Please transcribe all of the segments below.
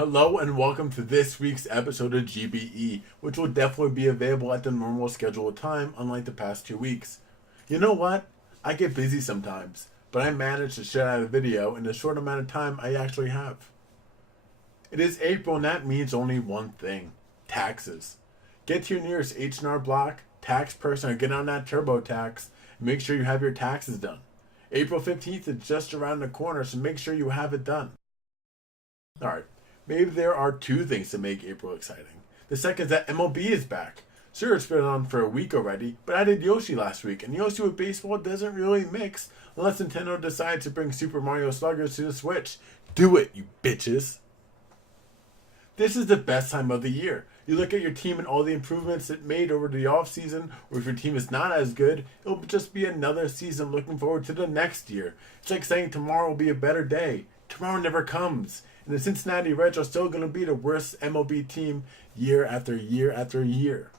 Hello and welcome to this week's episode of GBE, which will definitely be available at the normal scheduled time, unlike the past 2 weeks. You know what? I get busy sometimes, but I managed to shut out a video in the short amount of time I actually have. It is April and that means only one thing: taxes. Get to your nearest H&R Block, tax person, or get on that TurboTax and make sure you have your taxes done. April 15th is just around the corner, so make sure you have it done. Alright. Maybe there are two things to make April exciting. The second is that MLB is back. Sure, it's been on for a week already, but I did Yoshi last week, and Yoshi with baseball doesn't really mix unless Nintendo decides to bring Super Mario Sluggers to the Switch. Do it, you bitches! This is the best time of the year. You look at your team and all the improvements it made over the off-season, or if your team is not as good, it'll just be another season looking forward to the next year. It's like saying tomorrow will be a better day. Tomorrow never comes. And the Cincinnati Reds are still going to be the worst MLB team year after year after year.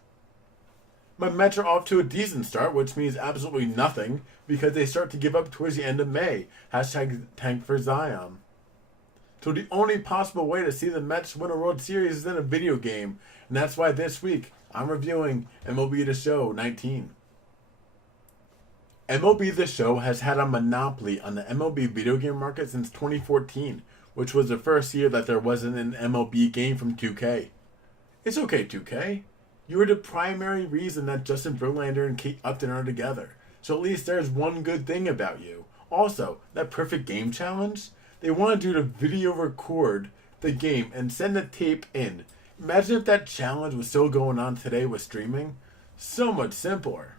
My Mets are off to a decent start, which means absolutely nothing, because they start to give up towards the end of May. Hashtag tank for Zion. So the only possible way to see the Mets win a World Series is in a video game, and that's why this week I'm reviewing MLB The Show 19. MLB The Show has had a monopoly on the MLB video game market since 2014, which was the first year that there wasn't an MLB game from 2K. It's okay, 2K. You were the primary reason that Justin Verlander and Kate Upton are together, so at least there's one good thing about you. Also, that perfect game challenge? They wanted you to video record the game and send the tape in. Imagine if that challenge was still going on today with streaming. So much simpler.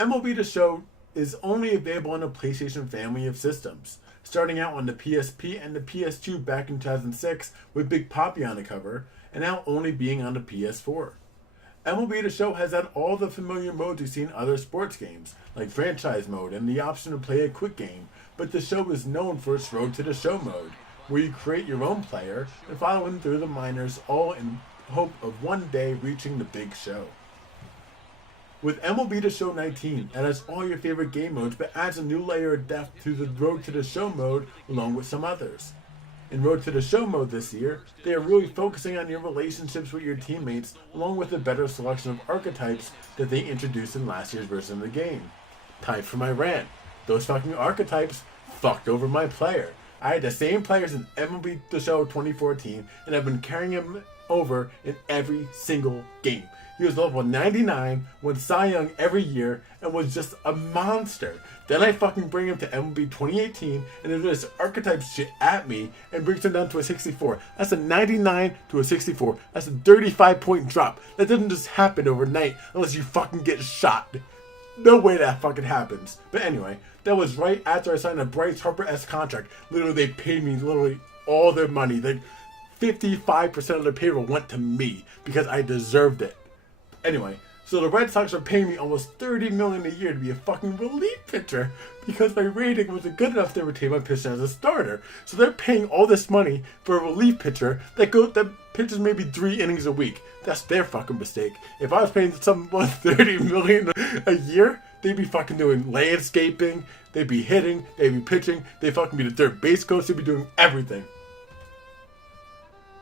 MLB The Show is only available on the PlayStation family of systems, starting out on the PSP and the PS2 back in 2006 with Big Papi on the cover, and now only being on the PS4. MLB The Show has had all the familiar modes you see in other sports games, like franchise mode and the option to play a quick game, but the show is known for its Road to the Show mode, where you create your own player and follow him through the minors, all in hope of one day reaching the big show. With MLB The Show 19, it has all your favorite game modes, but adds a new layer of depth to the Road to the Show mode along with some others. In Road to the Show mode this year, they are really focusing on your relationships with your teammates along with a better selection of archetypes that they introduced in last year's version of the game. Time for my rant. Those fucking archetypes fucked over my player. I had the same players in MLB The Show 2014 and I've been carrying him over in every single game. He was level 99, won Cy Young every year, and was just a monster. Then I fucking bring him to MLB 2018, and then this archetype shit at me, and brings him down to a 64. That's a 99 to a 64. That's a 35-point drop. That doesn't just happen overnight, unless you fucking get shot. No way that fucking happens. But anyway, that was right after I signed a Bryce Harper-esque contract. Literally, they paid me literally all their money. Like, 55% of their payroll went to me, because I deserved it. Anyway, so the Red Sox are paying me almost $30 million a year to be a fucking relief pitcher because my rating wasn't good enough to retain my pitcher as a starter. So they're paying all this money for a relief pitcher that pitches maybe 3 innings a week. That's their fucking mistake. If I was paying someone $30 million a year, they'd be fucking doing landscaping, they'd be hitting, they'd be pitching, they'd fucking be the third base coach, they'd be doing everything.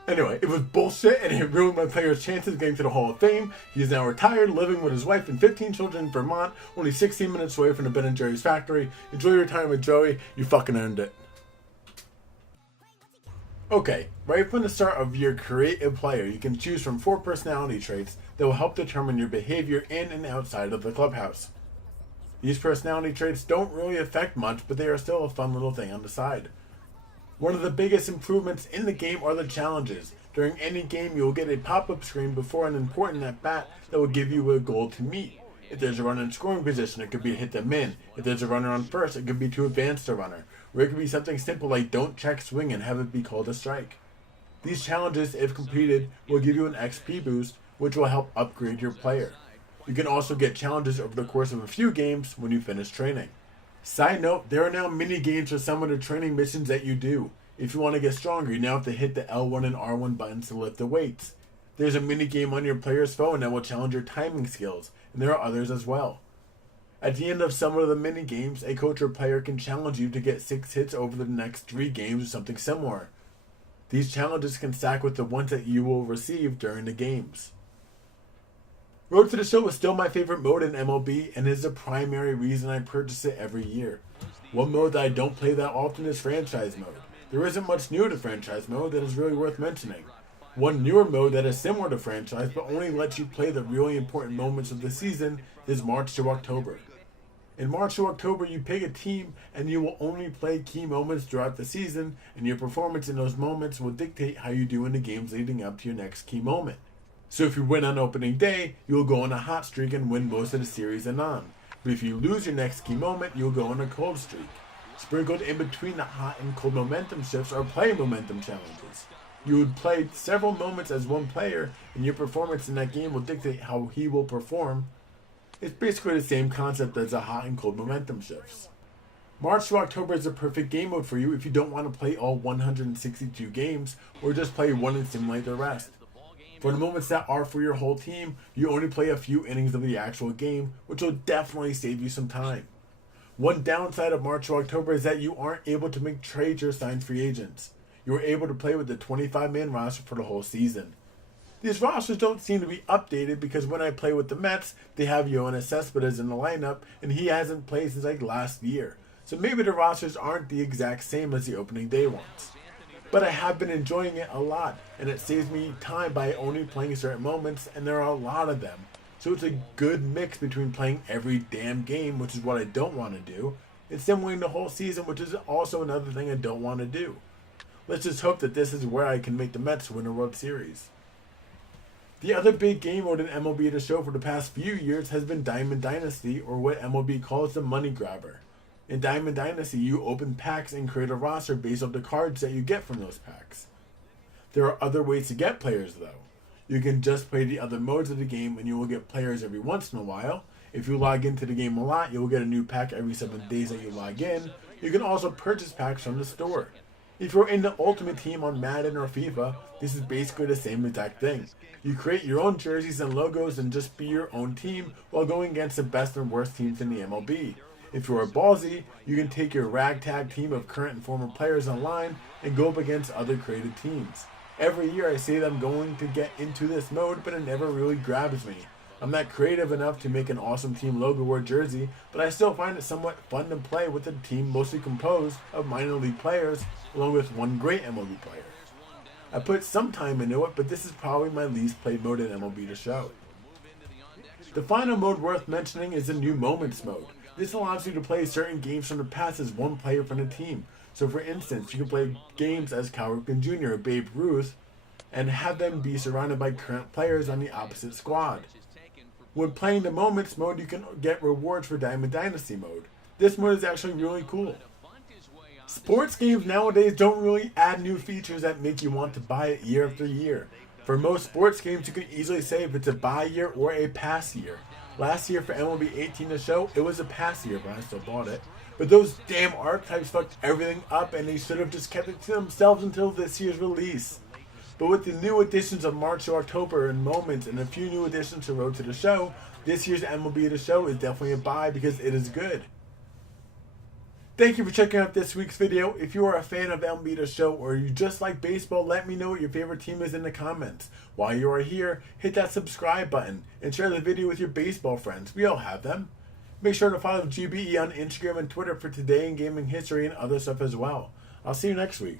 Anyway, it was bullshit and it ruined my player's chances of getting to the Hall of Fame. He is now retired, living with his wife and 15 children in Vermont, only 16 minutes away from the Ben & Jerry's factory. Enjoy your time with Joey. You fucking earned it. Okay, right from the start of your creative player, you can choose from 4 personality traits that will help determine your behavior in and outside of the clubhouse. These personality traits don't really affect much, but they are still a fun little thing on the side. One of the biggest improvements in the game are the challenges. During any game, you will get a pop-up screen before an important at-bat that will give you a goal to meet. If there's a runner in scoring position, it could be to hit them in. If there's a runner on first, it could be to advance the runner. Or it could be something simple like don't check swing and have it be called a strike. These challenges, if completed, will give you an XP boost, which will help upgrade your player. You can also get challenges over the course of a few games when you finish training. Side note, there are now mini games for some of the training missions that you do. If you want to get stronger, you now have to hit the L1 and R1 buttons to lift the weights. There's a mini game on your player's phone that will challenge your timing skills, and there are others as well. At the end of some of the mini games, a coach or player can challenge you to get 6 hits over the next 3 games or something similar. These challenges can stack with the ones that you will receive during the games. Road to the Show is still my favorite mode in MLB and is the primary reason I purchase it every year. One mode that I don't play that often is franchise mode. There isn't much new to franchise mode that is really worth mentioning. One newer mode that is similar to franchise but only lets you play the really important moments of the season is March to October. In March to October, you pick a team and you will only play key moments throughout the season, and your performance in those moments will dictate how you do in the games leading up to your next key moment. So if you win on opening day, you'll go on a hot streak and win most of the series and on. But if you lose your next key moment, you'll go on a cold streak. Sprinkled in between the hot and cold momentum shifts are play momentum challenges. You would play several moments as one player, and your performance in that game will dictate how he will perform. It's basically the same concept as the hot and cold momentum shifts. March to October is a perfect game mode for you if you don't want to play all 162 games or just play one and simulate the rest. For the moments that are for your whole team, you only play a few innings of the actual game, which will definitely save you some time. One downside of March to October is that you aren't able to make trades or sign free agents. You are able to play with the 25-man roster for the whole season. These rosters don't seem to be updated because when I play with the Mets, they have Yoenis Cespedes in the lineup, and he hasn't played since like last year. So maybe the rosters aren't the exact same as the opening day ones. But I have been enjoying it a lot, and it saves me time by only playing certain moments, and there are a lot of them. So it's a good mix between playing every damn game, which is what I don't want to do, and simulating the whole season, which is also another thing I don't want to do. Let's just hope that this is where I can make the Mets win a World Series. The other big game mode in MLB The Show for the past few years has been Diamond Dynasty, or what MLB calls the Money Grabber. In Diamond Dynasty, you open packs and create a roster based on the cards that you get from those packs. There are other ways to get players though. You can just play the other modes of the game and you will get players every once in a while. If you log into the game a lot, you will get a new pack every 7 days that you log in. You can also purchase packs from the store. If you're in the Ultimate Team on Madden or FIFA, this is basically the same exact thing. You create your own jerseys and logos and just be your own team while going against the best and worst teams in the MLB. If you are ballsy, you can take your ragtag team of current and former players online and go up against other created teams. Every year I say that I'm going to get into this mode, but it never really grabs me. I'm not creative enough to make an awesome team logo or jersey, but I still find it somewhat fun to play with a team mostly composed of minor league players, along with one great MLB player. I put some time into it, but this is probably my least played mode in MLB The Show. The final mode worth mentioning is the New Moments mode. This allows you to play certain games from the past as one player from the team. So for instance, you can play games as Cal Ripken Jr. or Babe Ruth and have them be surrounded by current players on the opposite squad. When playing the Moments mode, you can get rewards for Diamond Dynasty mode. This mode is actually really cool. Sports games nowadays don't really add new features that make you want to buy it year after year. For most sports games, you can easily say if it's a buy year or a pass year. Last year for MLB 18 The Show, it was a pass year, but I still bought it. But those damn archetypes fucked everything up and they should have just kept it to themselves until this year's release. But with the new additions of March to October and Moments and a few new additions to Road to the Show, this year's MLB The Show is definitely a buy because it is good. Thank you for checking out this week's video. If you are a fan of MLB The Show or you just like baseball, let me know what your favorite team is in the comments. While you are here, hit that subscribe button and share the video with your baseball friends. We all have them. Make sure to follow GBE on Instagram and Twitter for today in gaming history and other stuff as well. I'll see you next week.